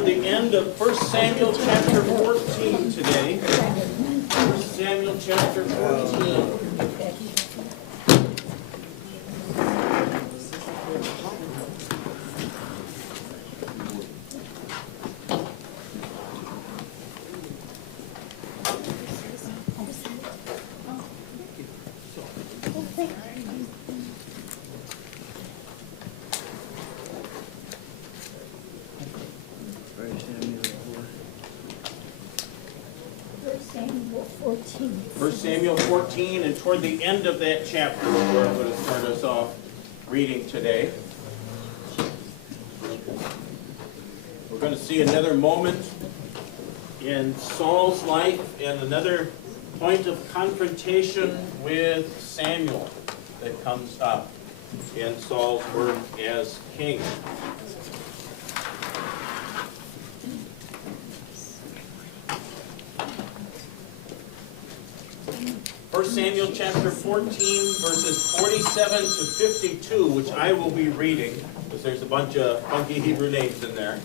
toward the end of 1 Samuel chapter 14 today. 1 Samuel chapter 14. First Samuel 14, and toward the end of that chapter is where I'm going to start us off reading today. We're going to see another moment in Saul's life and another point of confrontation with Samuel that comes up in Saul's work as king. 1 Samuel chapter 14, verses 47 to 52, which I will be reading, because there's a bunch of funky Hebrew names in there.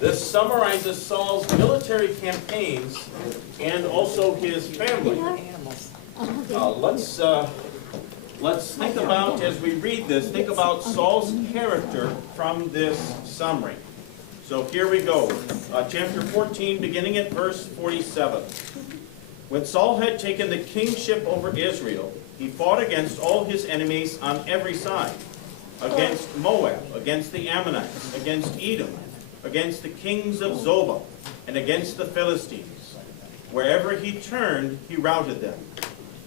This summarizes Saul's military campaigns and also his family. Let's think about, as we read this, think about Saul's character from this summary. So here we go. Chapter 14, beginning at verse 47. When Saul had taken the kingship over Israel, he fought against all his enemies on every side, against Moab, against the Ammonites, against Edom, against the kings of Zobah, and against the Philistines. Wherever he turned, he routed them.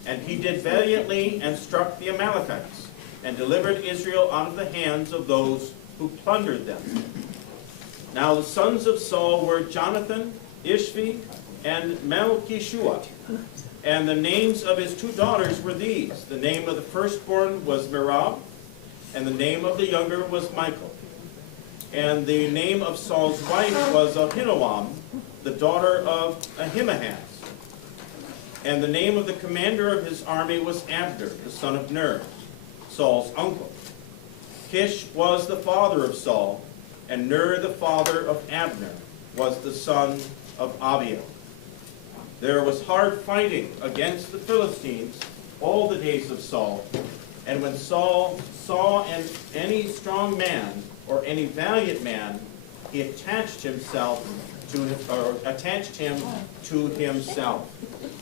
And he did valiantly and struck the Amalekites, and delivered Israel out of the hands of those who plundered them. Now the sons of Saul were Jonathan, Ishvi, and Malchishua. And the names of his two daughters were these. The name of the firstborn was Merab, and the name of the younger was Michal. And the name of Saul's wife was Ahinoam, the daughter of Ahimaaz. And the name of the commander of his army was Abner, the son of Ner, Saul's uncle. Kish was the father of Saul, and Ner, the father of Abner, was the son of Abiel. There was hard fighting against the Philistines all the days of Saul. And when Saul saw any strong man or any valiant man, he attached him to himself.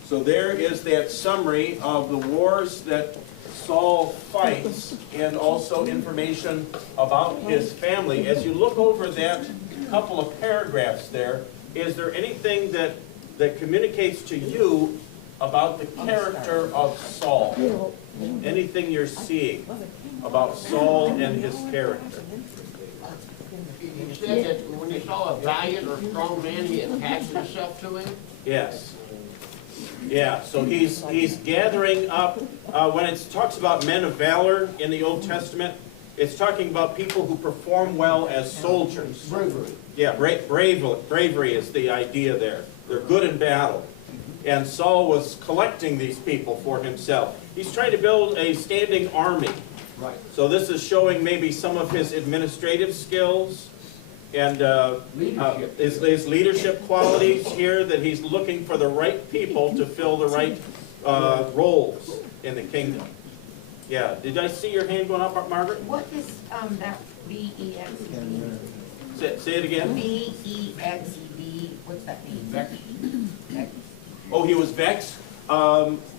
So there is that summary of the wars that Saul fights, and also information about his family. As you look over that couple of paragraphs there, is there anything that communicates to you about the character of Saul? Anything you're seeing about Saul and his character? You said that when he saw a valiant or strong man, he attached himself to him? Yes. Yeah, so he's gathering up, when it talks about men of valor in the Old Testament, it's talking about people who perform well as soldiers. Bravery. Yeah, bravery is the idea there. They're good in battle. And Saul was collecting these people for himself. He's trying to build a standing army. Right. So this is showing maybe some of his administrative skills and his leadership qualities here, that he's looking for the right people to fill the right roles in the kingdom. Yeah, did I see your hand going up, Margaret? What is that V-E-X-E-D? Say it again. V-E-X-E-D, what's that mean? Vex. Oh, he was vexed.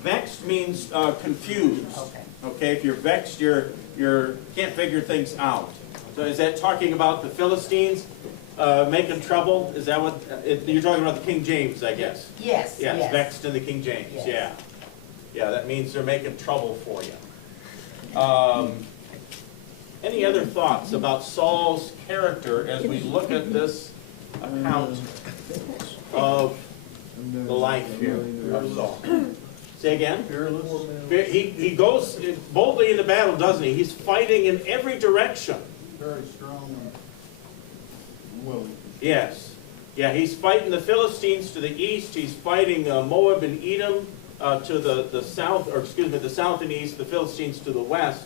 Vexed means confused. Okay. Okay, if you're vexed, you're can't figure things out. So is that talking about the Philistines making trouble? Is that what you're talking about? The King James, I guess. Yes. Yeah, yes. vexed in the King James. Yes. Yeah, yeah. That means they're making trouble for you. Any other thoughts about Saul's character as we look at this account of the life here of Saul? Say again? Fearless. He goes boldly into battle, doesn't he? He's fighting in every direction. Very strong and willing. Yes. Yeah, he's fighting the Philistines to the east. He's fighting Moab and Edom to the south, or excuse me, the south and east, the Philistines to the west.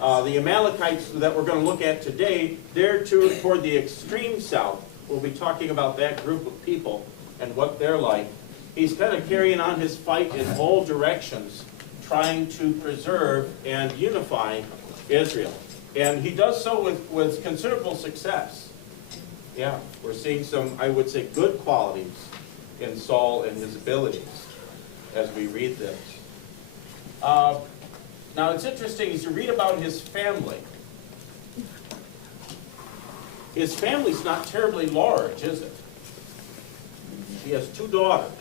The Amalekites that we're going to look at today, they're toward the extreme south. we'll be talking about that group of people and what they're like. He's kind of carrying on his fight in all directions, trying to preserve and unify Israel. And he does so with considerable success. Yeah, we're seeing some, I would say, good qualities in Saul and his abilities as we read this. Now it's interesting as you read about his family. His family's not terribly large, is it? He has 2 daughters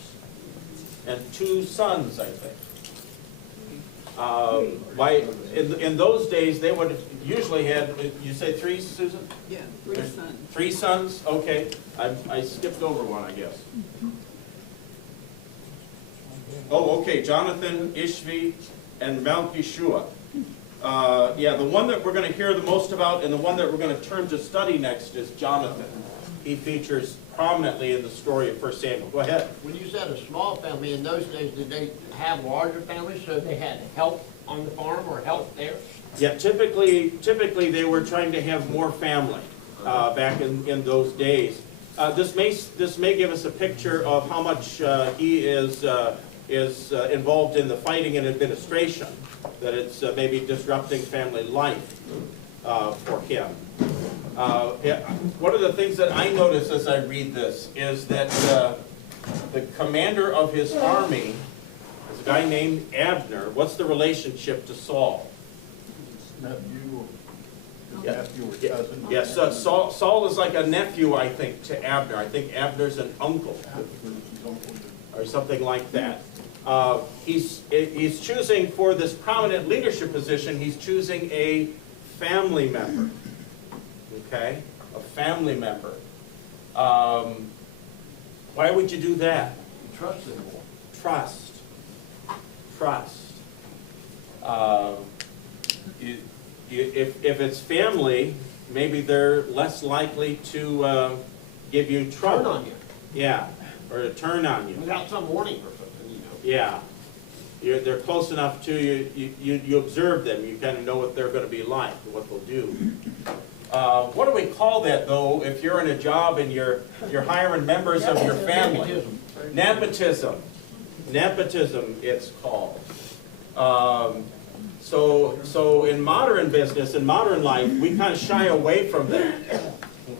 and 2 sons, I think. In those days, they would usually had, you say 3, Susan? Yeah, 3 sons. 3 sons, okay. I skipped over one, I guess. Oh, okay, Jonathan, Ishvi, and Malchishua. Yeah, the one that we're going to hear the most about and the one that we're going to turn to study next is Jonathan. He features prominently in the story of 1 Samuel. Go ahead. When you said a small family, in those days, did they have larger families so they had help on the farm or help there? Yeah, typically they were trying to have more family back in those days. This may give us a picture of how much he is involved in the fighting and administration, that it's maybe disrupting family life for him. One of the things that I notice as I read this is that the commander of his army is a guy named Abner. What's the relationship to Saul? Nephew or cousin. Yes, Saul is like a nephew, I think, to Abner. I think Abner's an uncle or something like that. He's choosing for this prominent leadership position, he's choosing a family member. Okay? A family member. Why would you do that? You trusted them more. Trust. Trust. If it's family, maybe they're less likely to give you trouble. Turn on you. Yeah, or to turn on you. Without some warning or something, you know. Yeah. They're close enough to you, you observe them, you kind of know what they're going to be like, and what they'll do. What do we call that, though, if you're in a job and you're hiring members of your family? Nepotism. Nepotism, it's called. So in modern business, in modern life, we kind of shy away from that.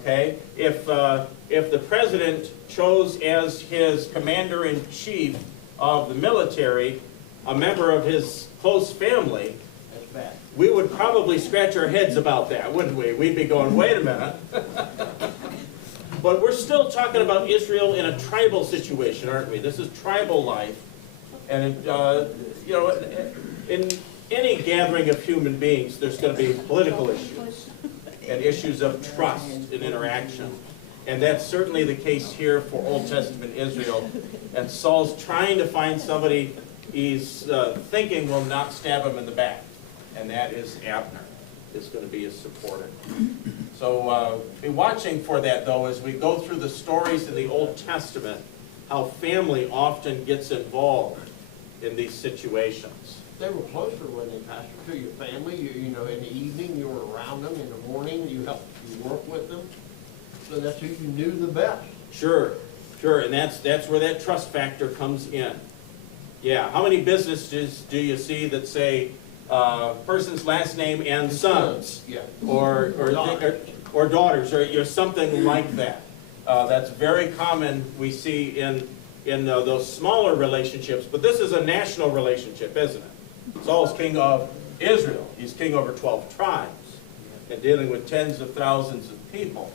Okay? If the president chose as his commander-in-chief of the military a member of his close family, That's bad. we would probably scratch our heads about that, wouldn't we? We'd be going, wait a minute. But we're still talking about Israel in a tribal situation, aren't we? This is tribal life. And, you know, in any gathering of human beings, there's going to be political issues and issues of trust and interaction. And that's certainly the case here for Old Testament Israel. And Saul's trying to find somebody he's thinking will not stab him in the back. And that is Abner, is going to be his supporter. So be watching for that, though, as we go through the stories in the Old Testament, how family often gets involved in these situations. They were closer when they pastored to your family. You know, in the evening, you were around them. In the morning, you helped work with them. So that's who you knew the best. Sure, sure, and that's where that trust factor comes in. Yeah, how many businesses do you see that say person's last name and sons? Yeah. Or daughters, or something like that. That's very common we see in those smaller relationships, but this is a national relationship, isn't it? Saul's king of Israel. He's king over 12 tribes and dealing with tens of thousands of people.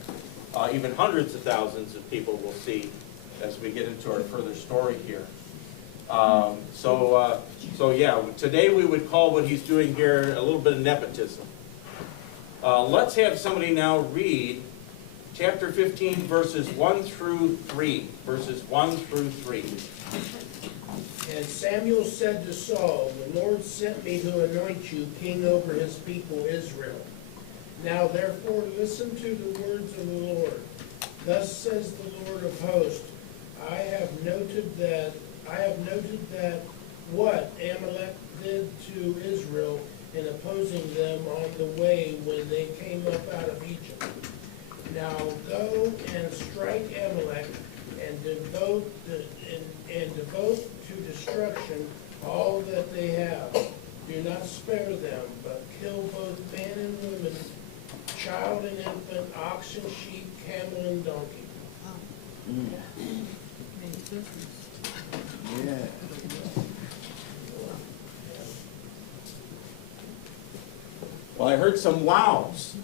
Even hundreds of thousands of people we'll see as we get into our further story here. So yeah, today we would call what he's doing here a little bit of nepotism. Let's have somebody now read chapter 15, verses 1 through 3. Verses 1 through 3. And Samuel said to Saul, "The Lord sent me to anoint you king over his people Israel. Now therefore listen to the words of the Lord. Thus says the Lord of hosts, I have noted that what Amalek did to Israel in opposing them on the way when they came up out of Egypt. Now go and strike Amalek and devote to destruction all that they have. Do not spare them, but kill both man and woman, child and infant, ox and sheep, camel and donkey. Yeah. Well, I heard some wows.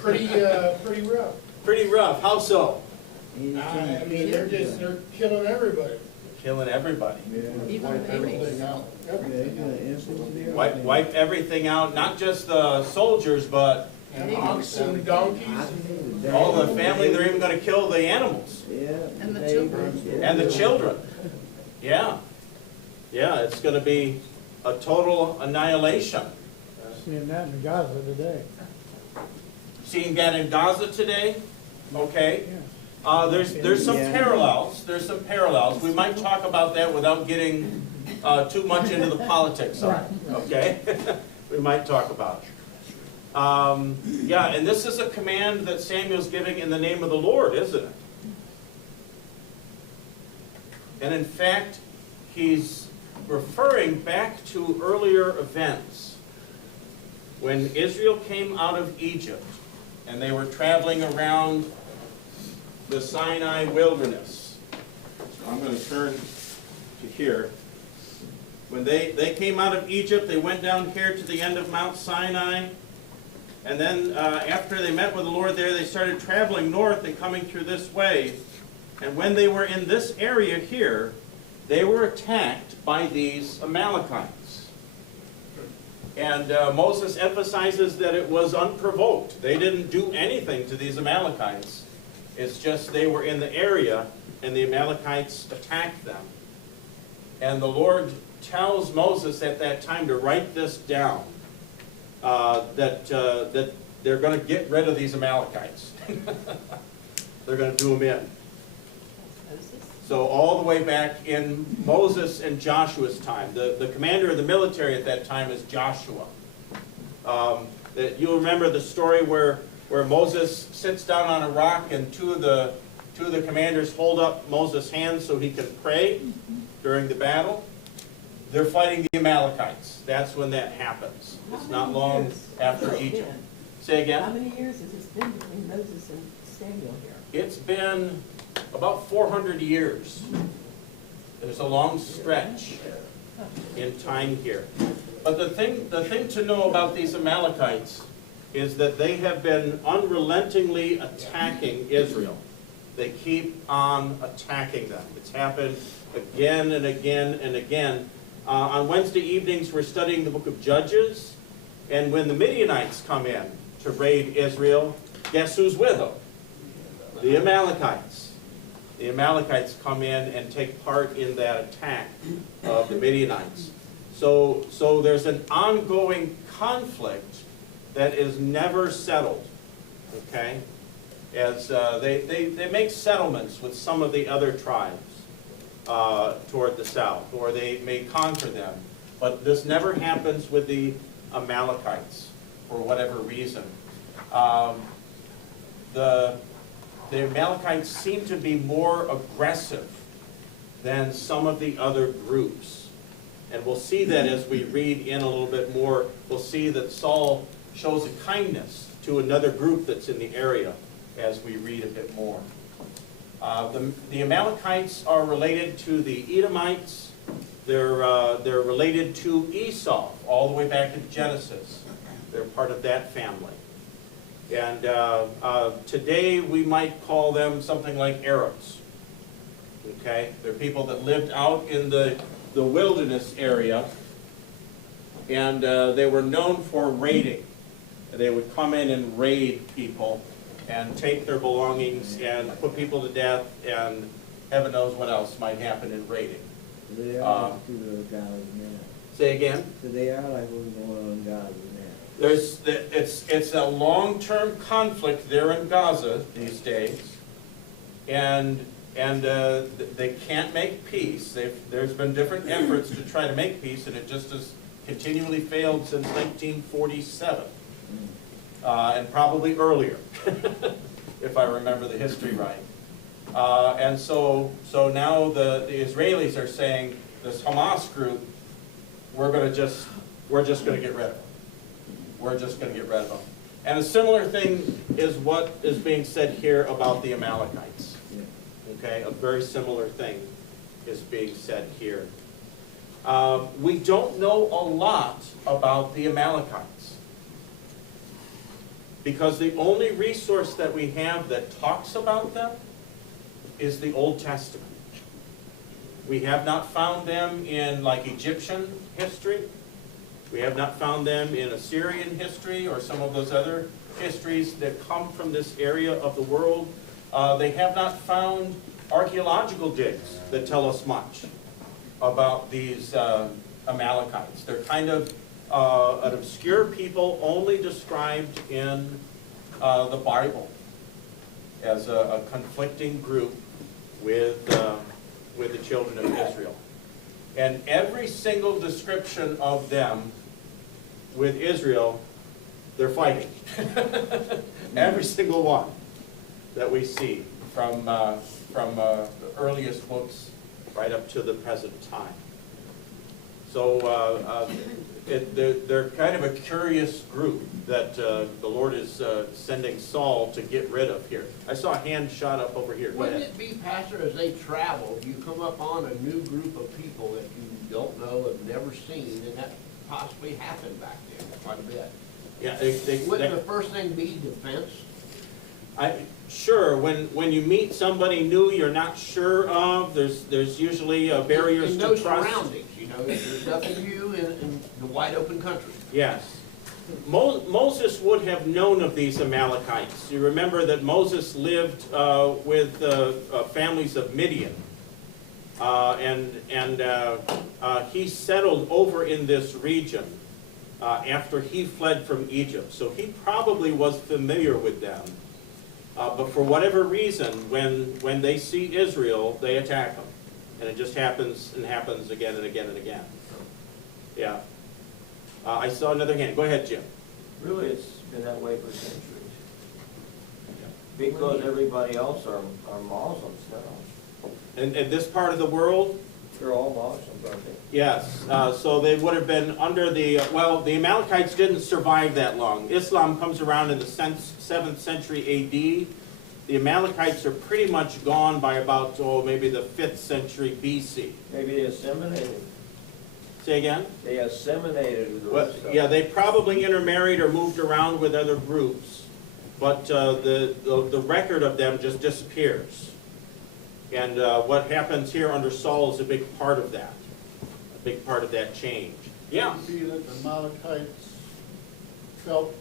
Pretty rough. Pretty rough. How so? I mean, they're killing everybody. Killing everybody. Wipe everything out. Wipe everything out, not just the soldiers, but Ox and donkeys. all the family. They're even going to kill the animals. And the children. And the children. Yeah. Yeah, it's going to be a total annihilation. Seeing that in Gaza today. Seeing that in Gaza today, okay. There's some parallels. There's some parallels. We might talk about that without getting too much into the politics of it, okay? We might talk about it. Yeah, and this is a command that Samuel's giving in the name of the Lord, isn't it? And in fact, he's referring back to earlier events. When Israel came out of Egypt and they were traveling around the Sinai wilderness. So I'm going to turn to here. When they came out of Egypt, they went down here to the end of Mount Sinai. And then after they met with the Lord there, they started traveling north and coming through this way. And when they were in this area here, they were attacked by these Amalekites. And Moses emphasizes that it was unprovoked. They didn't do anything to these Amalekites. It's just they were in the area and the Amalekites attacked them. And the Lord tells Moses at that time to write this down, that they're going to get rid of these Amalekites. They're going to do them in. So all the way back in Moses and Joshua's time, the commander of the military at that time is Joshua. You'll remember the story where Moses sits down on a rock and two of the commanders hold up Moses' hands so he can pray during the battle. They're fighting the Amalekites. That's when that happens. It's not long after Egypt. Say again? How many years has this been between Moses and Samuel here? It's been about 400 years. There's a long stretch in time here. But the thing to know about these Amalekites is that they have been unrelentingly attacking Israel. They keep on attacking them. It's happened again and again and again. On Wednesday evenings, we're studying the book of Judges. And when the Midianites come in to raid Israel, guess who's with them? The Amalekites. The Amalekites come in and take part in that attack of the Midianites. So there's an ongoing conflict that is never settled, okay? As they make settlements with some of the other tribes toward the south, or they may conquer them. But this never happens with the Amalekites for whatever reason. The Amalekites seem to be more aggressive than some of the other groups. And we'll see that as we read in a little bit more. We'll see that Saul shows a kindness to another group that's in the area as we read a bit more. The Amalekites are related to the Edomites. They're related to Esau, all the way back in Genesis. They're part of that family. And today we might call them something like Arabs. Okay? They're people that lived out in the wilderness area, and they were known for raiding. They would come in and raid people and take their belongings and put people to death, and heaven knows what else might happen in raiding. They are like to the Gaza now. Say again? So they are like what's going on in Gaza now. It's a long-term conflict there in Gaza these days, and they can't make peace. There's been different efforts to try to make peace, and it just has continually failed since 1947, and probably earlier, if I remember the history right. And so now the Israelis are saying, this Hamas group, we're just going to get rid of them. We're just going to get rid of them. And a similar thing is what is being said here about the Amalekites. Okay, a very similar thing is being said here. We don't know a lot about the Amalekites, because the only resource that we have that talks about them is the Old Testament. We have not found them in like Egyptian history. We have not found them in Assyrian history or some of those other histories that come from this area of the world. They have not found archaeological digs that tell us much about these Amalekites. They're kind of an obscure people only described in the Bible as a conflicting group with the children of Israel. And every single description of them with Israel, they're fighting. Every single one that we see from the earliest books right up to the present time. So they're kind of a curious group that the Lord is sending Saul to get rid of here. I saw a hand shot up over here. Go Wouldn't ahead. it be, Pastor, as they travel, you come up on a new group of people that you don't know, have never seen, and that possibly happened back then quite a bit? Yeah, Wouldn't the first thing be defense? Sure, when you meet somebody new you're not sure of, there's usually barriers in to those trust. surroundings, there's nothing new in the wide open country. Yes. Moses would have known of these Amalekites. You remember that Moses lived with families of Midian. He settled over in this region after he fled from Egypt. So he probably was familiar with them. But for whatever reason, when they see Israel, they attack them. And it just happens and happens again and again and again. Yeah. I saw another hand. Go ahead, Jim. Really, it's been that way for centuries. Because everybody else are Muslims now. In this part of the world? They're all Muslims, aren't they? Yes. So they would have been under the, well, the Amalekites didn't survive that long. Islam comes around in the 7th century A.D. The Amalekites are pretty much gone by about, maybe the 5th century B.C. Maybe they assimilated. Say again? They assimilated with the Well, rest of yeah, them. they probably intermarried or moved around with other groups, but the record of them just disappears. And what happens here under Saul is a big part of that, a big part of that change. Yeah? Could it be that the Amalekites felt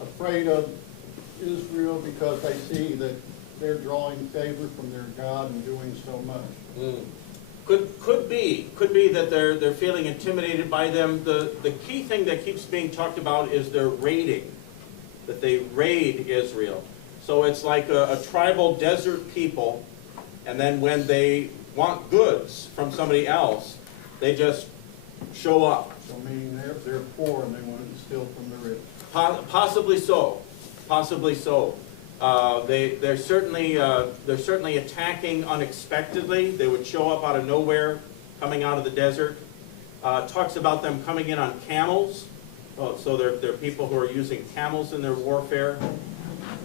afraid of Israel because they see that they're drawing favor from their God and doing so much? Could be that they're feeling intimidated by them. The key thing that keeps being talked about is their raiding, that they raid Israel. So it's like a tribal desert people, and then when they want goods from somebody else, they just show up. So meaning they're poor and they want to steal from the rich. Possibly so. Possibly so. They're certainly attacking unexpectedly. They would show up out of nowhere, coming out of the desert. Talks about them coming in on camels. So they're people who are using camels in their warfare,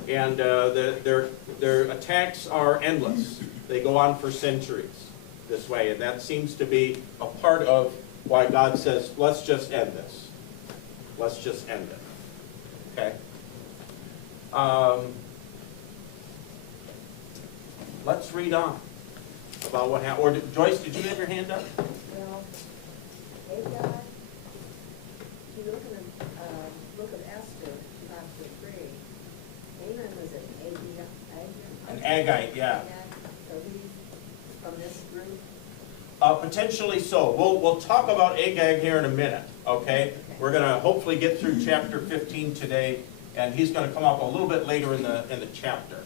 and their attacks are endless. They go on for centuries this way, and that seems to be a part of why God says, "Let's just end this. Let's just end it." Okay. Let's read on about what happened. Or Joyce, did you have your hand up? Well, Agag, if you look in the book of Esther, chapter 3, Haman was an An Agite, yeah. So he's from this group? Potentially so. We'll talk about Agag here in a minute, okay? We're going to hopefully get through chapter 15 today, and he's going to come up a little bit later in the chapter,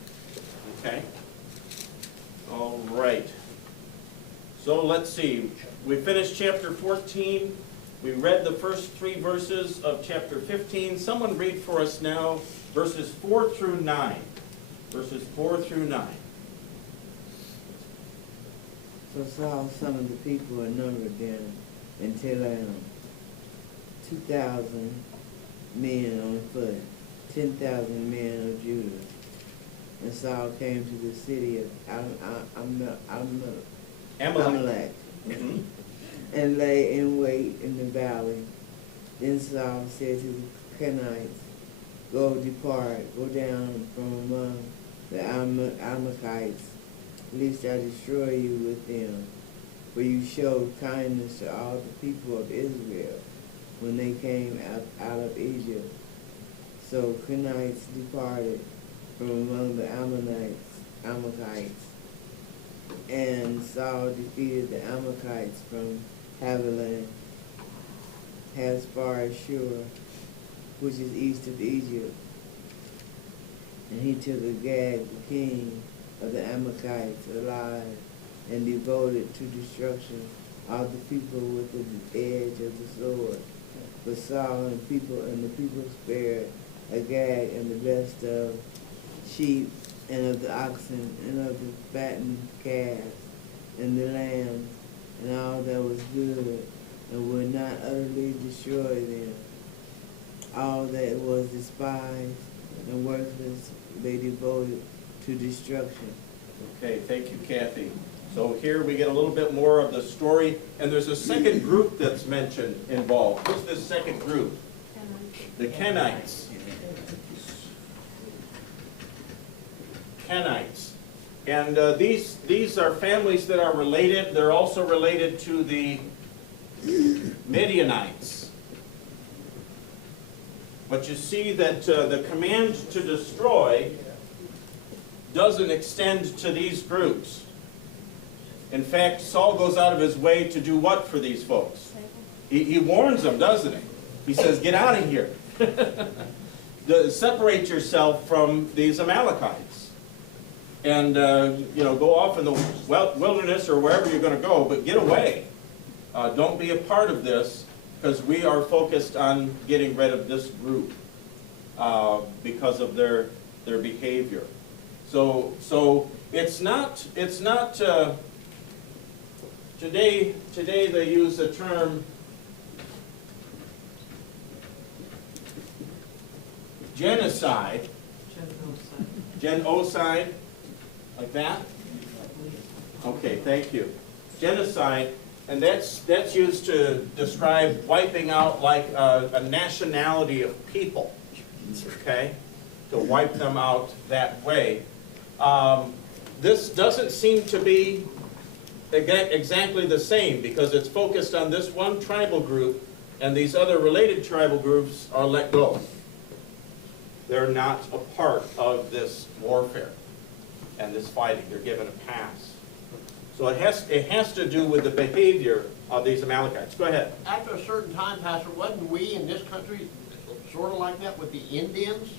okay? All right. So let's see. We finished chapter 14. We read the first 3 verses of chapter 15. Someone read for us now verses 4 through 9. verses 4 through 9. So Saul summoned the people and numbered them until 2,000 men on foot, 10,000 men of Judah. And Saul came to the city of Amalek Mhm. and lay in wait in the valley. Then Saul said to the Kenites, go down from among the Amalekites, lest I destroy you with them. For you showed kindness to all the people of Israel when they came out of Egypt. So Kenites departed from among the Amalekites, and Saul defeated the Amalekites from Havilah as far as Shur, which is east of Egypt. And he took Agag, the king of the Amalekites, alive, and devoted to destruction all the people with the edge of the sword. But Saul and the people spared Agag and the best of sheep and of the oxen and of the fattened calves and the lambs and all that was good, and would not utterly destroy them. All that was despised and worthless they devoted to destruction. Okay, thank you, Kathy. So here we get a little bit more of the story, and there's a second group that's mentioned involved. Who's this second group? The Kenites. Kenites. And these are families that are related. They're also related to the Midianites. But you see that the command to destroy doesn't extend to these groups. In fact, Saul goes out of his way to do what for these folks? He warns them, doesn't he? He says, get out of here. Separate yourself from these Amalekites. And, go off in the wilderness or wherever you're going to go, but get away. Don't be a part of this, because we are focused on getting rid of this group because of their behavior. So it's not today they use the term genocide, genocide, like that? Okay, thank you. Genocide, and that's used to describe wiping out like a nationality of people, okay? To wipe them out that way. This doesn't seem to be exactly the same, because it's focused on this one tribal group, and these other related tribal groups are let go. They're not a part of this warfare and this fighting. They're given a pass. So it has to do with the behavior of these Amalekites. Go ahead. After a certain time, Pastor, wasn't we in this country sort of like that with the Indians?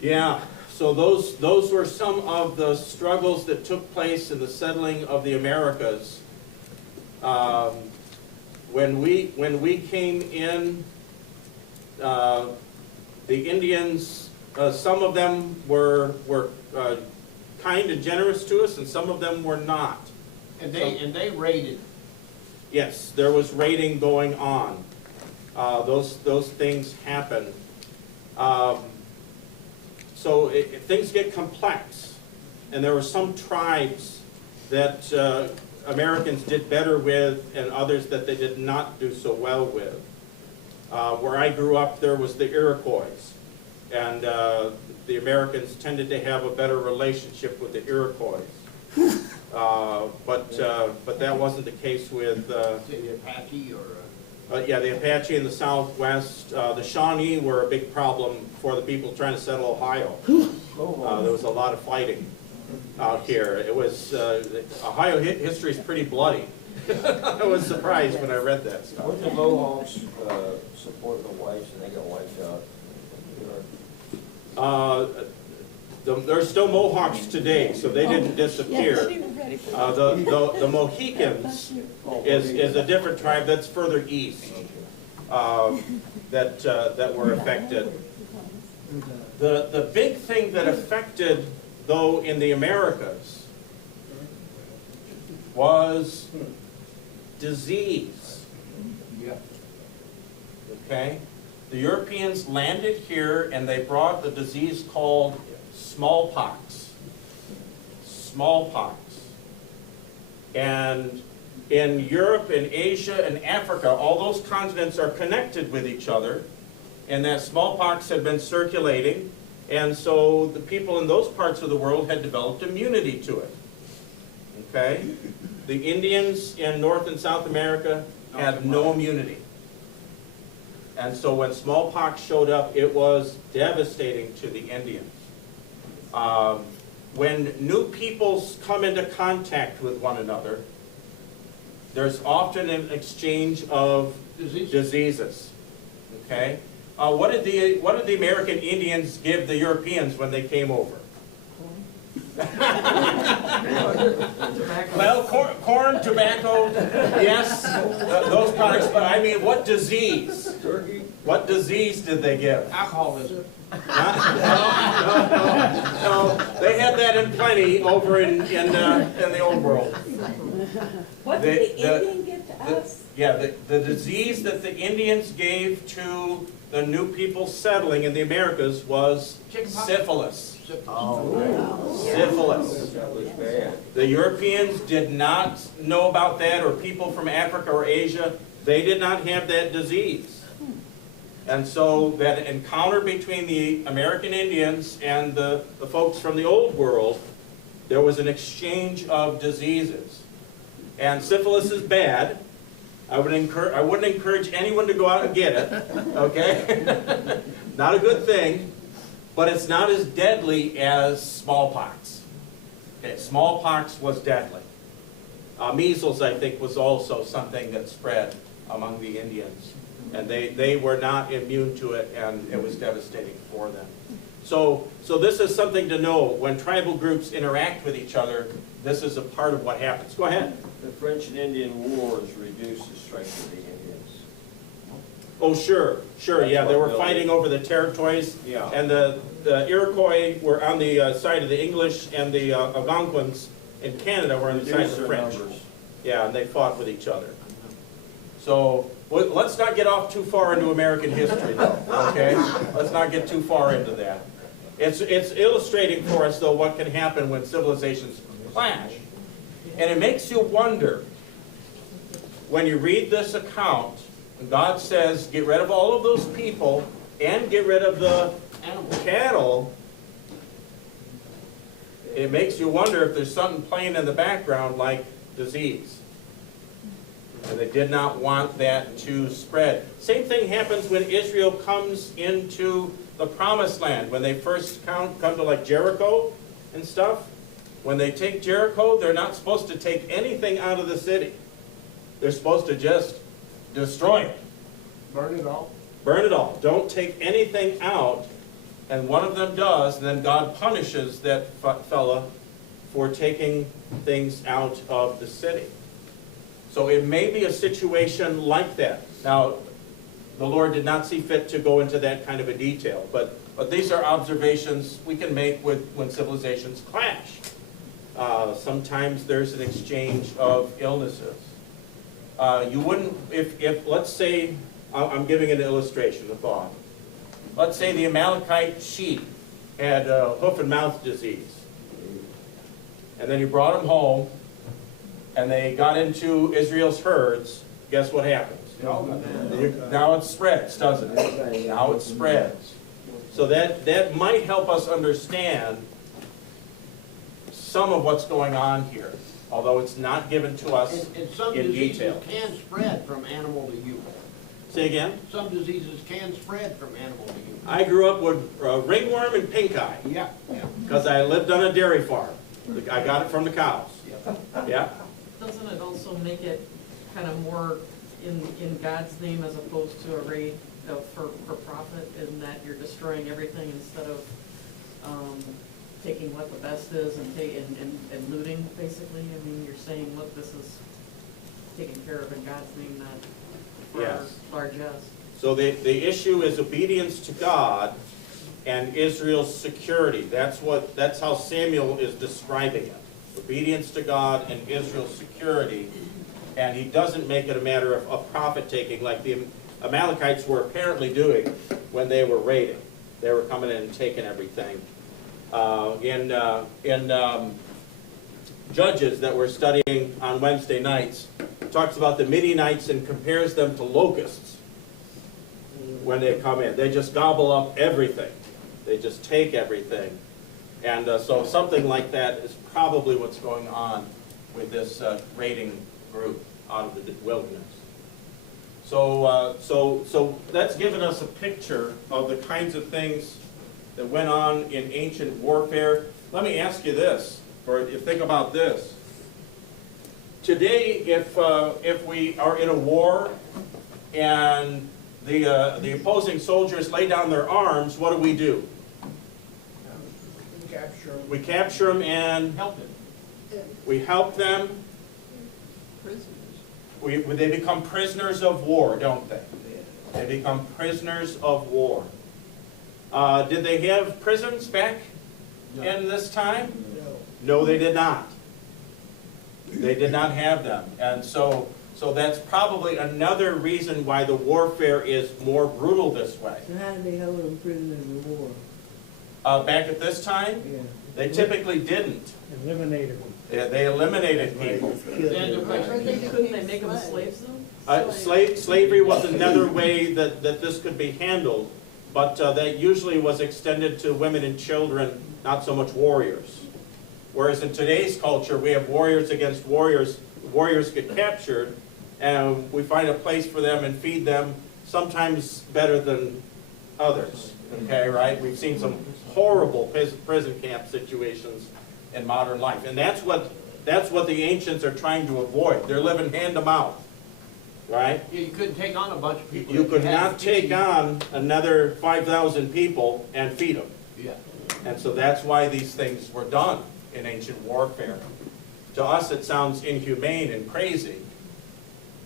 Yeah. So those were some of the struggles that took place in the settling of the Americas. When we came in, the Indians, some of them were kind and generous to us, and some of them were not. And they raided. Yes, there was raiding going on. Those things happen. So things get complex, and there were some tribes that Americans did better with, and others that they did not do so well with. Where I grew up, there was the Iroquois, and the Americans tended to have a better relationship with the Iroquois. But that wasn't the case with The Apache or... yeah, the Apache in the Southwest. The Shawnee were a big problem for the people trying to settle Ohio. There was a lot of fighting out here. It was Ohio history is pretty bloody. I was surprised when I read that stuff. Weren't the Mohawks supporting the whites and they got wiped out? There's still Mohawks today, so they didn't disappear. The Mohicans is a different tribe that's further east that were affected. The big thing that affected, though, in the Americas was disease. Yeah. Okay? The Europeans landed here and they brought the disease called smallpox. Smallpox. And in Europe and Asia and Africa, all those continents are connected with each other, and that smallpox had been circulating, and so the people in those parts of the world had developed immunity to it. Okay? The Indians in North and South America had no immunity. And so when smallpox showed up, it was devastating to the Indians. When new peoples come into contact with one another, there's often an exchange of diseases. Okay? What did the American Indians give the Europeans when they came over? Well, corn, tobacco, yes, those products, but I mean, what disease? Turkey? What disease did they give? Alcoholism. No, they had that in plenty over in the old world. What did the Indian give to us? Yeah, the disease that the Indians gave to the new people settling in the Americas was syphilis. Syphilis. That was bad. The Europeans did not know about that, or people from Africa or Asia, they did not have that disease. And so that encounter between the American Indians and the folks from the old world, there was an exchange of diseases. And syphilis is bad. I wouldn't encourage anyone to go out and get it, okay? Not a good thing, but it's not as deadly as smallpox. Okay, smallpox was deadly. Measles, I think, was also something that spread among the Indians. And they were not immune to it, and it was devastating for them. So this is something to know. When tribal groups interact with each other, this is a part of what happens. Go ahead. The French and Indian Wars reduced the strength of the Indians. Oh, sure, yeah, they were fighting over the territories. Yeah. And the Iroquois were on the side of the English, and the Algonquins in Canada were on the side of the French. Yeah, and they fought with each other. So let's not get off too far into American history, though, okay? Let's not get too far into that. It's illustrating for us, though, what can happen when civilizations clash. And it makes you wonder, when you read this account, God says, get rid of all of those people and get rid of the cattle. It makes you wonder if there's something playing in the background like disease. And they did not want that to spread. Same thing happens when Israel comes into the Promised Land. When they first come to like Jericho and stuff, when they take Jericho, they're not supposed to take anything out of the city. They're supposed to just destroy it. Burn it all. Burn it all. Don't take anything out. And one of them does, and then God punishes that fella for taking things out of the city. So it may be a situation like that. Now, the Lord did not see fit to go into that kind of a detail, but these are observations we can make when civilizations clash. Sometimes there's an exchange of illnesses. You wouldn't, if let's say, I'm giving an illustration, a thought. Let's say the Amalekite sheep had hoof and mouth disease. And then you brought them home, and they got into Israel's herds. Guess what happens? Now it spreads, doesn't it? Now it spreads. So that might help us understand some of what's going on here, although it's not given to us And some in diseases detail. can spread from animal to human. Say again? Some diseases can spread from animal to human. I grew up with ringworm and pink eye Yeah. because I lived on a dairy farm. I got it from the cows. Yeah? Doesn't it also make it kind of more in God's name as opposed to a raid for profit, in that you're destroying everything instead of taking what the best is and looting, basically? I mean, you're saying, look, this is taken care of in God's name, not for Yes. largesse. So the issue is obedience to God and Israel's security. That's how Samuel is describing it. Obedience to God and Israel's security. And he doesn't make it a matter of profit taking like the Amalekites were apparently doing when they were raiding. They were coming in and taking everything. In Judges that we're studying on Wednesday nights, talks about the Midianites and compares them to locusts when they come in. They just gobble up everything. They just take everything. And so something like that is probably what's going on with this raiding group out of the wilderness. So that's given us a picture of the kinds of things that went on in ancient warfare. Let me ask you this, or think about this. Today, if we are in a war and the opposing soldiers lay down their arms, what do? Capture them. We capture them and Help it. we help them. They become prisoners of war, don't they? They become prisoners of war. Did they have prisons back in this time? No. No, they did not. They did not have them. And so that's probably another reason why the warfare is more brutal this way. So how did they hold them prisoners of war? Back at this time, Yeah. they typically didn't. Eliminated them. They eliminated people. Couldn't they make them slaves though? Slavery was another way that this could be handled, but that usually was extended to women and children, not so much warriors. Whereas in today's culture, we have warriors against warriors. Warriors get captured, and we find a place for them and feed them, sometimes better than others. Okay, right? We've seen some horrible prison camp situations in modern life, and that's what the ancients are trying to avoid. They're living hand to mouth, right? Yeah, you couldn't take on a bunch of people. You if could had not 50. take on another 5,000 people and feed them. Yeah. And so that's why these things were done in ancient warfare. To us it sounds inhumane and crazy,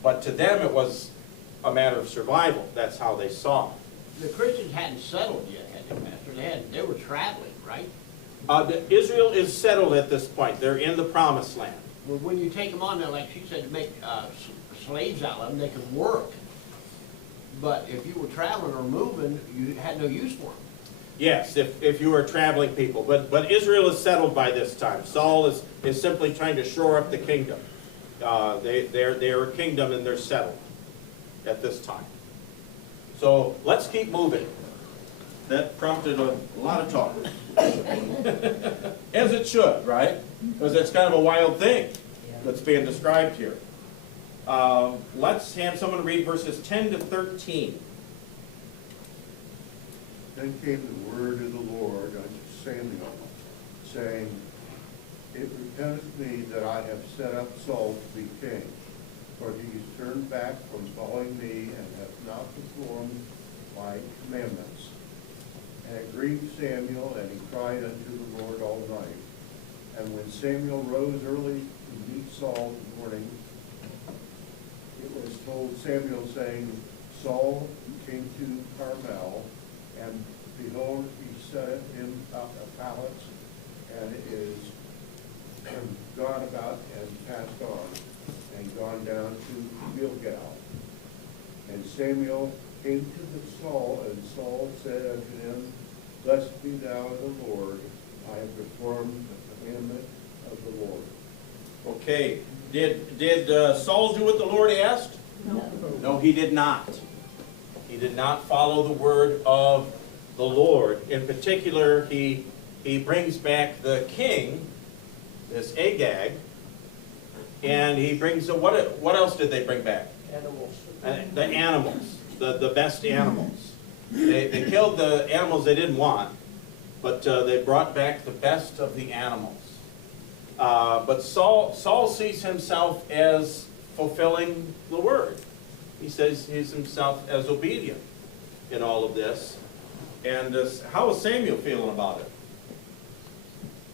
but to them it was a matter of survival. That's how they saw it. The Christians hadn't settled yet, had they, Pastor? They were traveling, right? Israel is settled at this point. They're in the promised land. Well, when you take them on there, like she said, to make slaves out of them, they could work. But if you were traveling or moving, you had no use for them. Yes, if you were traveling people. But Israel is settled by this time. Saul is simply trying to shore up the kingdom. They're a kingdom and they're settled at this time. So let's keep moving. That prompted a lot of talk. As it should, right? Because it's kind of a wild thing that's being described here. Let's have someone read verses 10 to 13. Then came the word of the Lord unto Samuel, saying, It repenteth me that I have set up Saul to be king, for he is turned back from following me, and hath not performed my commandments. And it grieved Samuel, and he cried unto the Lord all night. And when Samuel rose early to meet Saul in the morning, it was told Samuel, saying, Saul came to Carmel, and behold, he set him up a palace, and is gone about and passed on, and gone down to Gilgal. And Samuel came to the Saul, and Saul said unto him, Blessed be thou of the Lord, I have performed the commandment of the Lord. Okay, did Saul do what the Lord asked? No. No, he did not. He did not follow the word of the Lord. In particular, he brings back the king, this Agag, and he brings, what else did they bring back? Animals. The animals, the best animals. They killed the animals they didn't want, but they brought back the best of the animals. But Saul sees himself as fulfilling the word. He says he's himself as obedient in all of this. And how is Samuel feeling about it?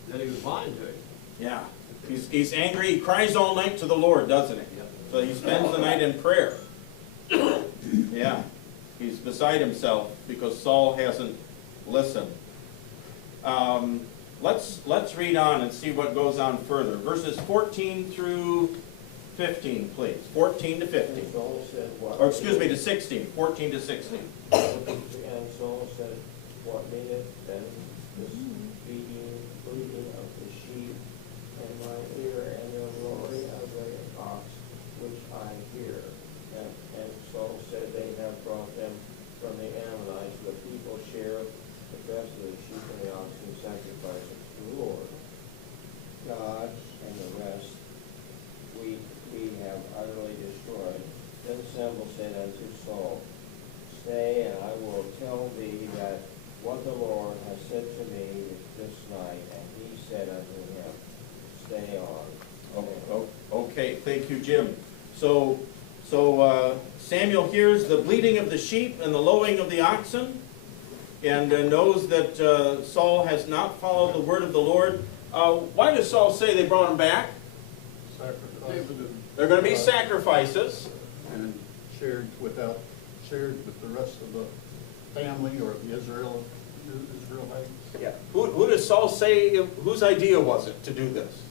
That he was lying to him. Yeah, he's angry. He cries all night to the Lord, doesn't he? So he spends the night in prayer. Yeah, he's beside himself because Saul hasn't listened. Let's read on and see what goes on further. Verses 14 through 15, please. 14 to 15. And Saul said, what? Or excuse me, to 16. 14 to 16. And Saul said, what meaneth then this bleating of the sheep, and my ear, and the roaring of the ox, which I hear? And Saul said, they have brought them from the Amalekites. The people share the best of the sheep and the oxen, sacrifice it to the Lord. God and the rest we have utterly destroyed. Then Samuel said unto Saul, stay, and I will tell thee that what the Lord has said to me this night. And he said unto him, stay on. Okay, thank you, Jim. So Samuel hears the bleating of the sheep and the lowing of the oxen, and knows that Saul has not followed the word of the Lord. Why does Saul say they brought him back? They're going to be sacrifices. And shared with the rest of the family or the Israelites. Yeah. Who does Saul say, whose idea was it to do this?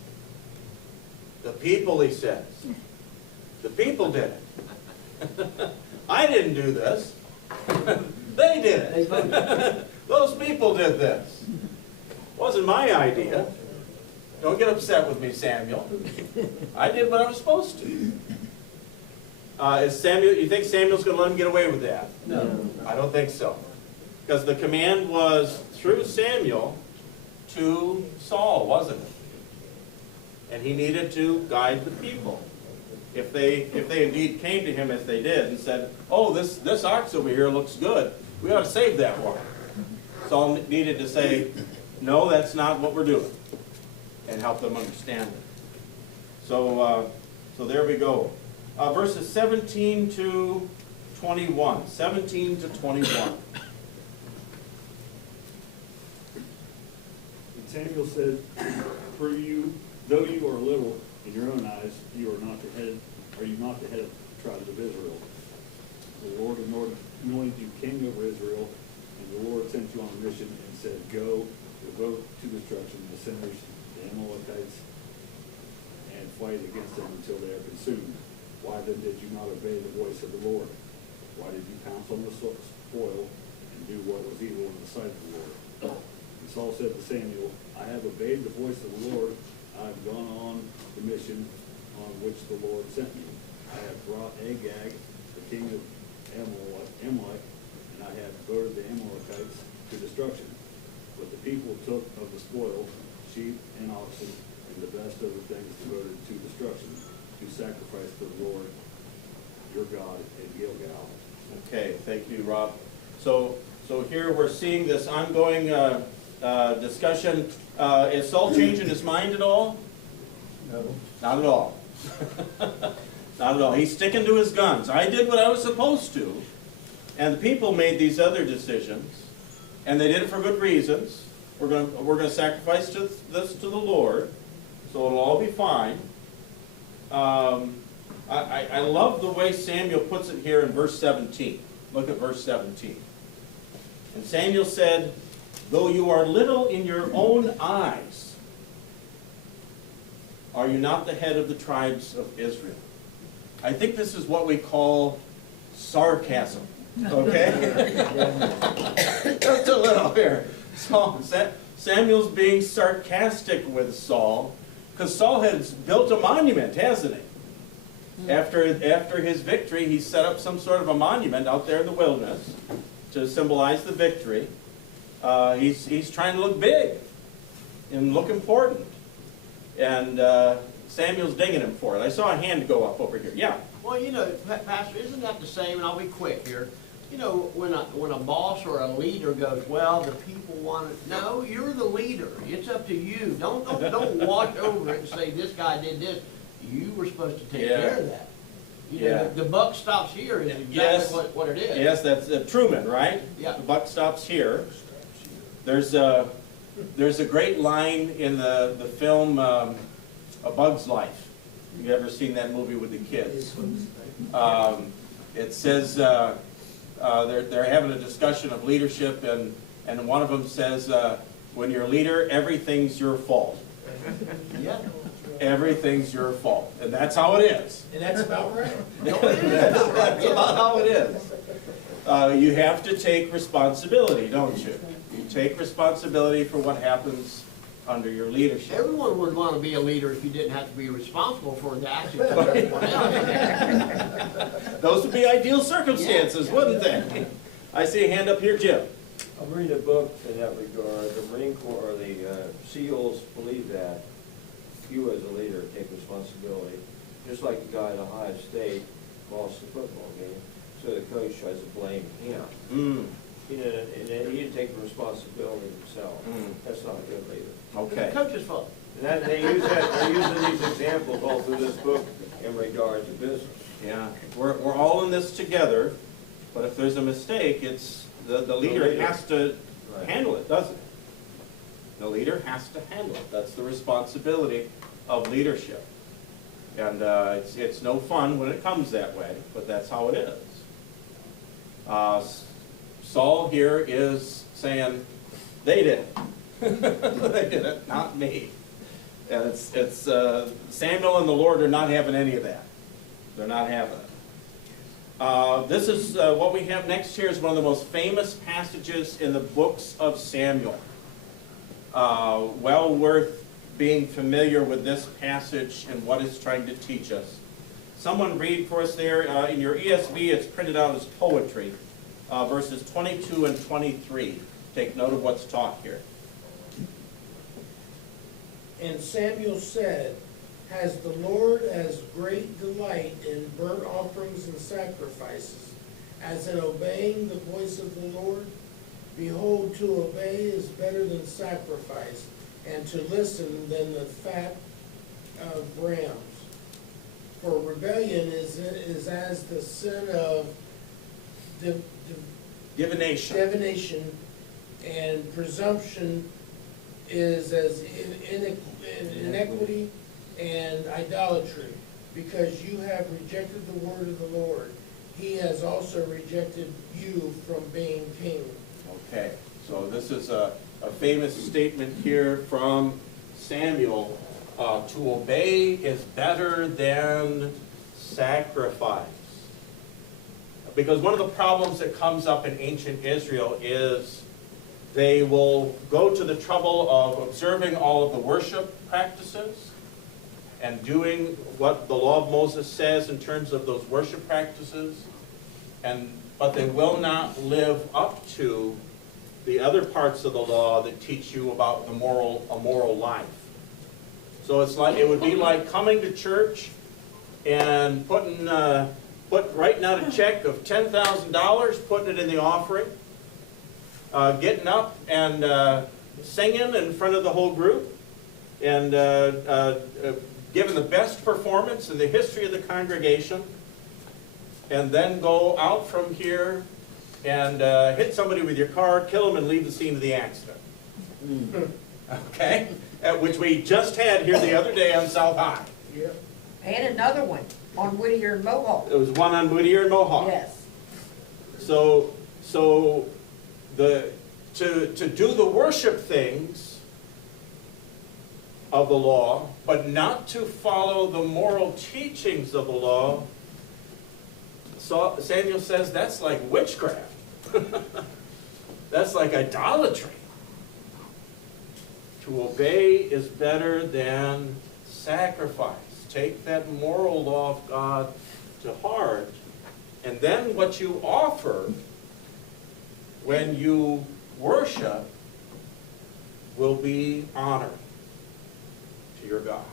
The people, he says. The people did it. I didn't do this. They did it. Those people did this. Wasn't my idea. Don't get upset with me, Samuel. I did what I was supposed to. You think Samuel's going to let him get away with that? No. I don't think so. Because the command was through Samuel to Saul, wasn't it? And he needed to guide the people. If they indeed came to him as they did and said, oh, this ox over here looks good, we ought to save that one. Saul needed to say, no, that's not what we're doing, and help them understand it. So there we go. Verses 17 to 21. 17 to 21. And Samuel said, for you, though you are little in your own eyes, you are not the head of the tribes of Israel. The Lord anointed you king over Israel, and the Lord sent you on a mission and said, go, devote to destruction the sinners, the Amalekites, and fight against them until they are consumed. Why then did you not obey the voice of the Lord? Why did you pounce on the spoil and do what was evil in the sight of the Lord? And Saul said to Samuel, I have obeyed the voice of the Lord. I have gone on the mission on which the Lord sent me. I have brought Agag, the king of Amalek, and I have devoted the Amalekites to destruction. But the people took of the spoil, sheep and oxen, and the best of the things devoted to destruction, to sacrifice to the Lord your God in Gilgal. Okay, thank you, Rob. So here we're seeing this ongoing discussion. Is Saul changing his mind at all? No. Not at all. Not at all. He's sticking to his guns. I did what I was supposed to, and the people made these other decisions, and they did it for good reasons. We're going to sacrifice this to the Lord, so it'll all be fine. I love the way Samuel puts it here in verse 17. Look at verse 17. And Samuel said, though you are little in your own eyes, are you not the head of the tribes of Israel? I think this is what we call sarcasm. Okay? Just a little here. So Samuel's being sarcastic with Saul, because Saul has built a monument, hasn't he? After his victory, he set up some sort of a monument out there in the wilderness to symbolize the victory. He's trying to look big and look important. And Samuel's dinging him for it. I saw a hand go up over here. Yeah. Well, you know, Pastor, isn't that the same? And I'll be quick here. You know, when a boss or a leader goes, well, the people want it. No, you're the leader. It's up to you. Don't wash over it and say this guy did this. You were supposed to take care of that. You know, the buck stops here is exactly what it is. Yes, that's Truman, right? Yeah. The buck stops here. There's a great line in the film A Bug's Life. You ever seen that movie with the kids? It says they're having a discussion of leadership, and one of them says, when you're a leader, everything's your fault. Yeah. Everything's your fault. And that's how it is. And that's about right. That's about how it is. You have to take responsibility, don't you? You take responsibility for what happens under your leadership. Everyone would want to be a leader if you didn't have to be responsible for the actions of everyone else. Those would be ideal circumstances, wouldn't they? I see a hand up here, Jim. I'm reading a book in that regard. The Marine Corps, or the SEALs believe that you as a leader take responsibility. Just like the guy at Ohio State lost the football game, so the coach tries to blame him. And then he didn't take the responsibility himself. That's not a good leader. Okay. It's the coach's fault. And that, they're using these examples all through this book in regard to business. Yeah, we're all in this together, but if there's a mistake, it's the leader has to handle it, doesn't it? The leader has to handle it. That's the responsibility of leadership. And it's no fun when it comes that way, but that's how it is. Saul here is saying, they did it. They did it, not me. And it's Samuel and the Lord are not having any of that. They're not having it. This is what we have next here is one of the most famous passages in the books of Samuel. Well worth being familiar with this passage and what it's trying to teach us. Someone read for us there. In your ESV, it's printed out as poetry, verses 22 and 23. Take note of what's taught here. And Samuel said, has the Lord as great delight in burnt offerings and sacrifices, as in obeying the voice of the Lord? Behold, to obey is better than sacrifice, and to listen than the fat of rams. For rebellion is as the sin of divination, and presumption is as iniquity and idolatry. Because you have rejected the word of the Lord, he has also rejected you from being king. Okay, so this is a famous statement here from Samuel. To obey is better than sacrifice. Because one of the problems that comes up in ancient Israel is they will go to the trouble of observing all of the worship practices and doing what the law of Moses says in terms of those worship practices, but they will not live up to the other parts of the law that teach you about a moral life. So it would be like coming to church and writing out a check of $10,000, putting it in the offering, getting up and singing in front of the whole group, and giving the best performance in the history of the congregation, and then go out from here and hit somebody with your car, kill them, and leave the scene of the accident. Okay? Which we just had here the other day on South High. Yep. And another one on Whittier and Mohawk. There was one on Whittier and Mohawk. Yes. So to do the worship things of the law, but not to follow the moral teachings of the law, Samuel says that's like witchcraft. That's like idolatry. To obey is better than sacrifice. Take that moral law of God to heart, and then what you offer when you worship will be honor to your God.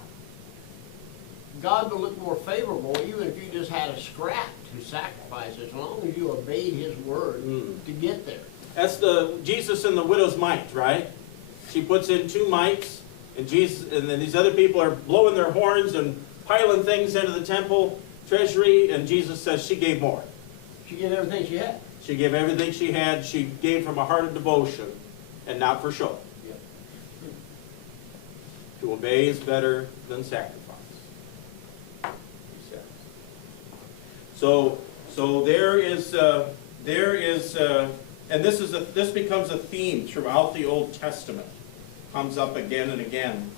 God will look more favorable even if you just had a scrap to sacrifice, as long as you obeyed his word to get there. That's the Jesus and the widow's mite, right? She puts in 2 mites, and then these other people are blowing their horns and piling things into the temple treasury, and Jesus says she gave more. She gave everything she had. She gave everything she had. She gave from a heart of devotion, and not for show. Yep. To obey is better than sacrifice, he says. So there is, and this becomes a theme throughout the Old Testament. comes up again and again.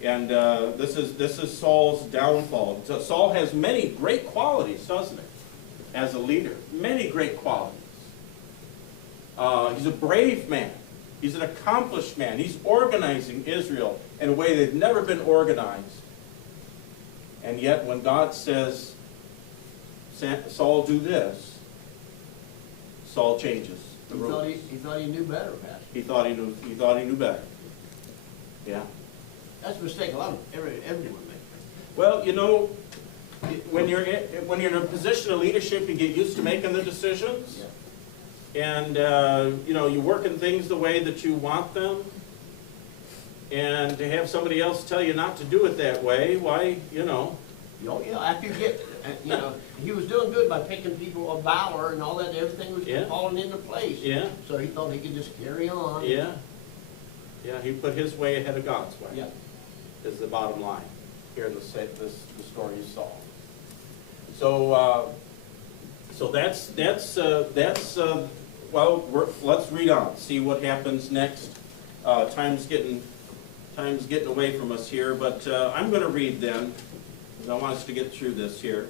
This is Saul's downfall. So Saul has many great qualities, doesn't he, as a leader? Many great qualities. He's a brave man. He's an accomplished man. He's organizing Israel in a way they've never been organized. And yet when God says, Saul, do this, Saul changes the rules. He thought he knew better, Pastor. He thought he knew better. Yeah. That's a mistake a lot of everyone makes. Well, you know, when you're in a position of leadership, you get used to making the decisions. And, you know, you work in things the way that you want them. And to have somebody else tell you not to do it that way, why, you know. Oh, yeah, after you get, you know, he was doing good by picking people of valor and all that, everything was Yeah. falling into place. Yeah. So he thought he could just carry on. Yeah. Yeah, he put his way ahead of God's way. Yeah. Is the bottom line here in the story of Saul. So, well, let's read on, see what happens next. Time's getting away from us here, but I'm going to read then, because I want us to get through this here.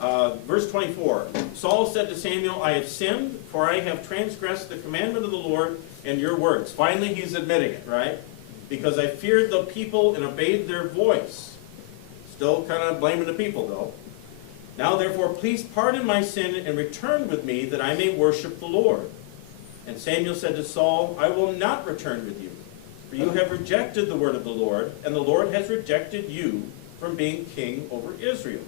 Verse 24, Saul said to Samuel, I have sinned, for I have transgressed the commandment of the Lord and your words. Finally, he's admitting it, right? Because I feared the people and obeyed their voice. Still kind of blaming the people, though. Now, therefore, please pardon my sin and return with me, that I may worship the Lord. And Samuel said to Saul, I will not return with you, for you have rejected the word of the Lord, and the Lord has rejected you from being king over Israel.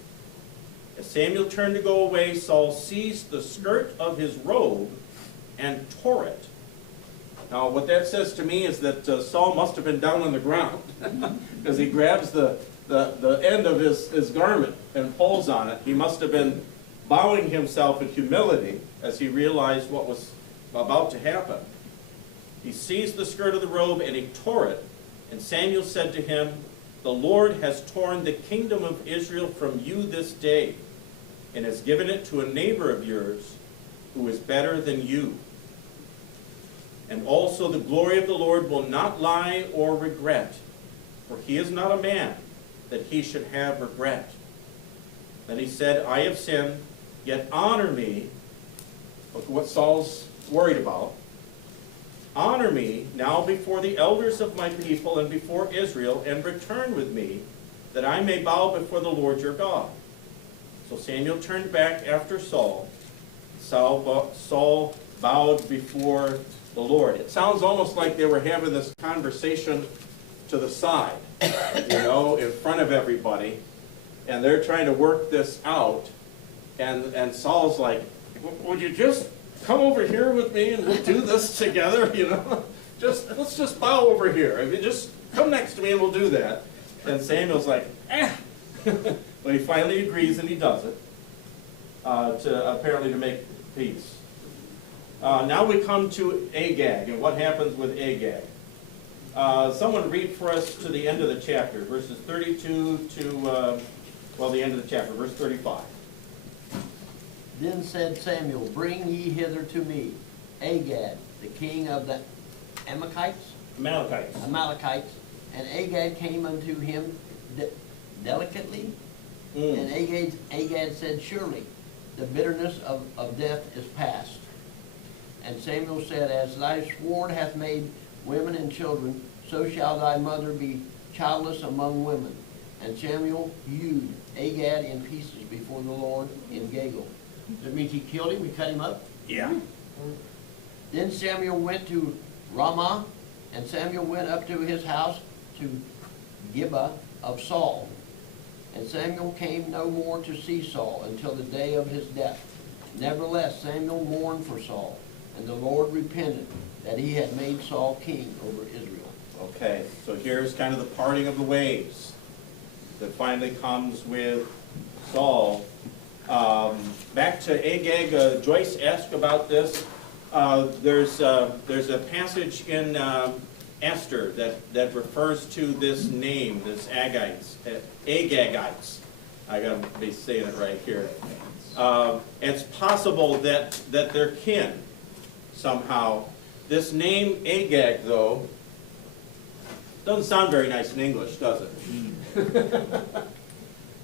As Samuel turned to go away, Saul seized the skirt of his robe and tore it. Now, what that says to me is that Saul must have been down on the ground, because he grabs the end of his garment and pulls on it. He must have been bowing himself in humility as he realized what was about to happen. He seized the skirt of the robe and he tore it. And Samuel said to him, the Lord has torn the kingdom of Israel from you this day, and has given it to a neighbor of yours who is better than you. And also the glory of the Lord will not lie or regret, for he is not a man that he should have regret. Then he said, I have sinned, yet honor me. Look what Saul's worried about. Honor me now before the elders of my people and before Israel, and return with me, that I may bow before the Lord your God. So Samuel turned back after Saul. Saul bowed before the Lord. It sounds almost like they were having this conversation to the side, you know, in front of everybody, and they're trying to work this out, and Saul's like, would you just come over here with me and we'll do this together, you know? Let's just bow over here. I mean, just come next to me and we'll do that. And Samuel's like, Well, he finally agrees and he does it, apparently to make peace. Now we come to Agag, and what happens with Agag. Someone read for us to the end of the chapter, verses 32 to, the end of the chapter, verse 35. Then said Samuel, bring ye hither to me Agag, the king of the Amalekites. And Agag came unto him delicately. And Agag said, surely the bitterness of death is past. And Samuel said, as thy sword hath made women and children, so shall thy mother be childless among women. And Samuel hewed Agag in pieces before the Lord in Gilgal. That means he killed him, he cut him up? Yeah. Then Samuel went to Ramah, and Samuel went up to his house to Gibeah of Saul. And Samuel came no more to see Saul until the day of his death. Nevertheless, Samuel mourned for Saul, and the Lord repented that he had made Saul king over Israel. Okay, so here's kind of the parting of the ways that finally comes with Saul. Back to Agag, Joyce asked about this. There's a passage in Esther that refers to this name, this Agagites. I gotta be saying it right here. It's possible that they're kin somehow This name Agag, though, doesn't sound very nice in English, does it?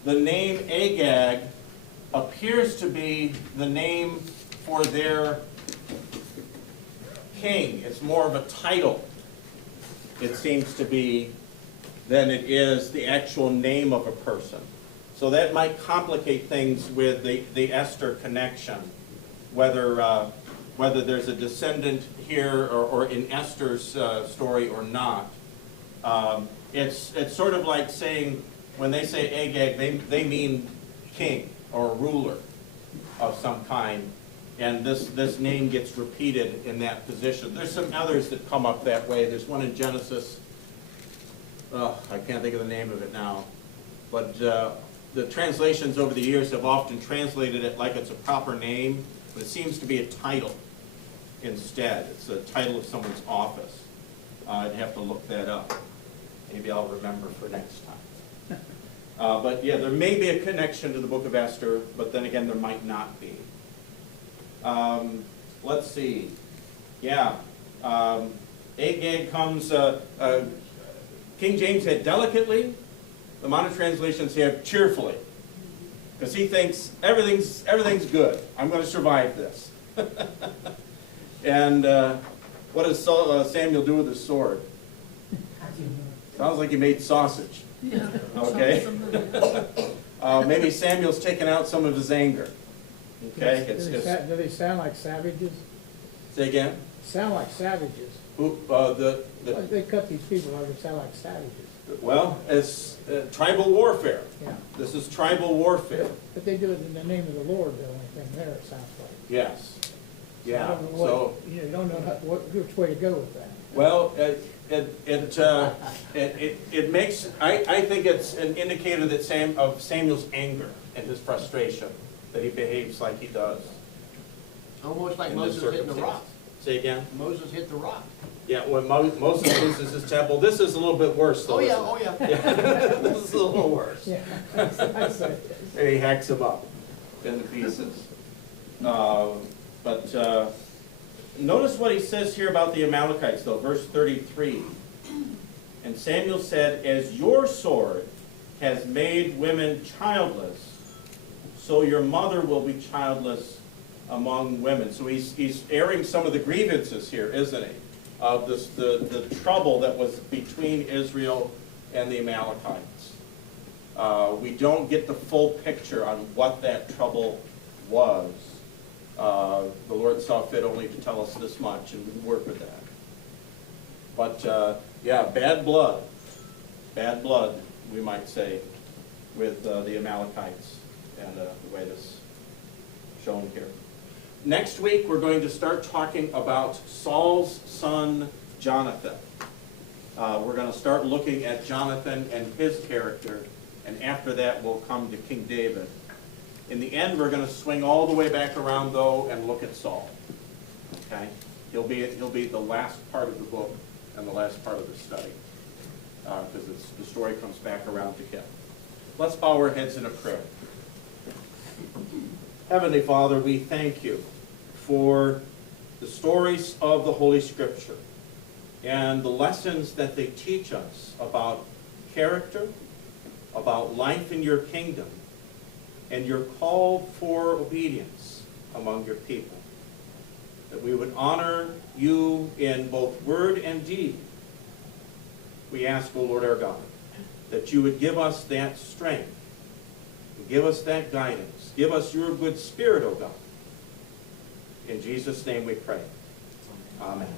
The name Agag appears to be the name for their king. It's more of a title, it seems to be, than it is the actual name of a person. So that might complicate things with the Esther connection, whether there's a descendant here or in Esther's story or not. It's sort of like saying, when they say Agag, they mean king or ruler of some kind, and this name gets repeated in that position. There's some others that come up that way. There's one in Genesis. I can't think of the name of it now, but the translations over the years have often translated it like it's a proper name, but it seems to be a title instead. It's a title of someone's office. I'd have to look that up. Maybe I'll remember for next time. But yeah, there may be a connection to the book of Esther, but then again, there might not be. Let's see. Yeah. Agag comes, King James had delicately. The modern translations have cheerfully. Because he thinks everything's good. I'm going to survive this. And what does Samuel do with his sword? Sounds like he made sausage. Yeah. Okay. Maybe Samuel's taken out some of his anger. Okay. Do they sound like savages? Say again. Sound like savages. Who, They cut these people out, they sound like savages. well, it's tribal warfare. Yeah. This is tribal warfare. But they do it in the name of the Lord, the only thing there, it sounds like. Yes. I Yeah. don't know So. you don't know which way to go with that. Well, it makes, I think it's an indicator that of Samuel's anger and his frustration, that he behaves like he does. Almost like in this Moses hitting the circumstance. rock. Say again? Moses hit the rock. Yeah, when Moses loses his temple, this is a little bit worse though. Oh, yeah, isn't oh, it? yeah. This is a little worse. Yeah, I'd say. And he hacks him up into pieces. But notice what he says here about the Amalekites, though, verse 33. And Samuel said, as your sword has made women childless, so your mother will be childless among women. So he's airing some of the grievances here, isn't he? Of the trouble that was between Israel and the Amalekites. We don't get the full picture on what that trouble was. The Lord saw fit only to tell us this much, and we work with that. But yeah, bad blood, we might say, with the Amalekites, and the way that's shown here. Next week, we're going to start talking about Saul's son, Jonathan. We're going to start looking at Jonathan and his character, and after that, we'll come to King David. In the end, we're going to swing all the way back around, though, and look at Saul. Okay? He'll be the last part of the book and the last part of the study, because the story comes back around to him. Let's bow our heads in a prayer. Heavenly Father, we thank you for the stories of the Holy Scripture and the lessons that they teach us about character, about life in your kingdom, and your call for obedience among your people. That we would honor you in both word and deed. We ask, O Lord our God, that you would give us that strength, give us that guidance, give us your good spirit, O God. In Jesus' name we pray. Amen.